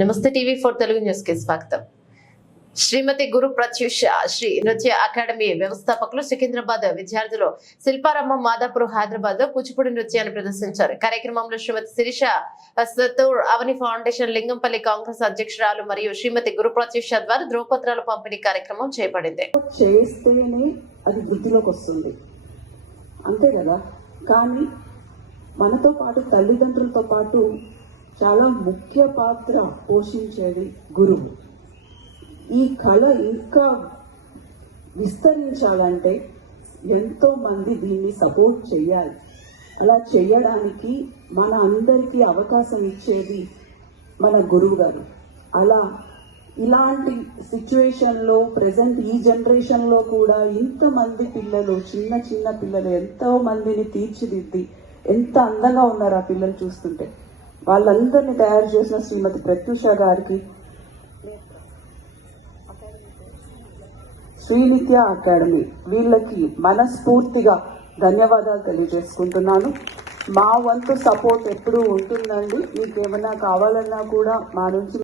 నమస్తే TV four Telugu న్యూస్కి స్వాగతం. శ్రీమతి గురు ప్రత్యూష శ్రీ నృత్య అకాడమీ వ్యవస్థాపకులు సికింద్రాబాద్ విద్యార్థులు శిల్పారామ మాదాపూర్ హైదరాబాద్లో కూచిపూడి నృత్యాన్ని ప్రదర్శించారు. కార్యక్రమంలో శ్రీమతి శిరీష సతూర్ అవని ఫౌండేషన్ లింగంపల్లి కాంగ్రెస్ అధ్యక్షురాలు మరియు శ్రీమతి గురు ప్రత్యూష ద్వారా ధృవపత్రాలు పంపిణీ కార్యక్రమం చేపడింది. చేస్తేనే అది వృద్ధిలోకి వస్తుంది. అంతే కదా? కానీ మనతో పాటు తల్లిదండ్రులతో పాటు చాలా ముఖ్య పాత్ర పోషించేది గురువు. ఈ కళ ఇంకా విస్తరించాలంటే ఎంతో మంది దీన్ని సపోర్ట్ చేయాలి అలా చేయడానికి మన అందరికీ అవకాశం ఇచ్చేది మన గురువు గారు. అలా ఇలాంటి సిచ్యువేషన్లో ప్రజెంట్ ప్రెసెంట్ ఈ జనరేషన్లో కూడా ఇంతమంది పిల్లలు చిన్న చిన్న పిల్లలు ఎంతో మందిని తీర్చిదిద్ది ఎంత అందంగా ఉన్నారు ఆ పిల్లలు చూస్తుంటే. వాళ్ళందరినీ తయారు చేసిన శ్రీమతి ప్రత్యూష గారికి శ్రీనిత్య అకాడమీ వీళ్ళకి మనస్ఫూర్తిగా ధన్యవాదాలు తెలియజేసుకుంటున్నాను. మా వంతు సపోర్ట్ ఎప్పుడూ ఉంటుందండి. మీకు ఏమైనా కావాలన్నా కూడా మా నుంచి